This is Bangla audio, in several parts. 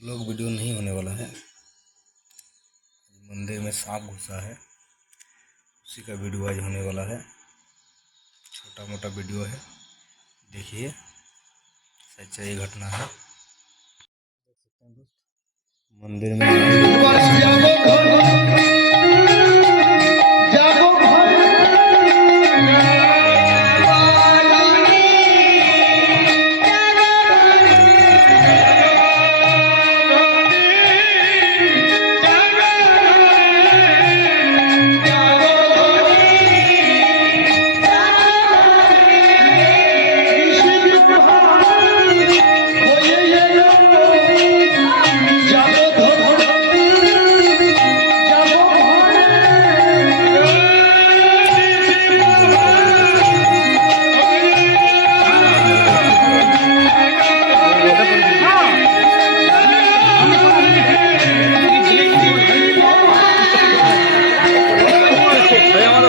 ब्लॉग वीडियो नहीं होने वाला है। मंदिर में सांप घुसा है, उसी का वीडियो आज होने वाला है। छोटा मोटा वीडियो है, देखिए। सच्चाई घटना है। देख सकते हैं दोस्त, मंदिर में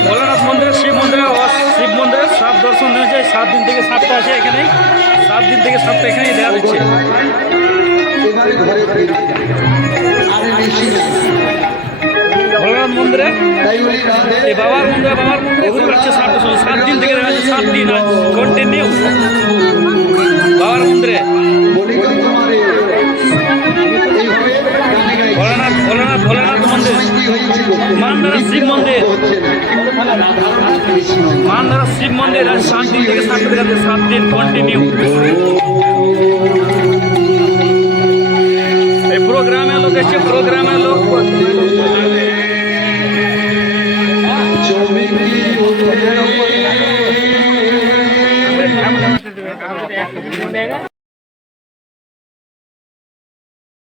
ভোলানাথ মন্দিরে শিব মন্দিরে সাপ দর্শন হয়েছে। 7 দিন থেকে সাপটা আছে এখানেই, 7 দিন থেকে সাপটা এখানেই দেখা দিচ্ছে। ভোলানাথ মন্দিরে এই বাবার মন্দিরে ঘুরে বেড়াচ্ছে সাপটা, 7 দিন থেকে দেখা যাচ্ছে। 7 দিন কন্টিনিউ বাবার মন্দিরে। ভোলানাথ মন্দির, মানধারা শিব মন্দির, মানধারা শিব মন্দির। আজ 7 দিন থেকে সাপটা দেখা যাচ্ছে, 7 দিন কন্টিনিউ। এই প্রোগ্রামে লোক এসছে, প্রোগ্রামে লোক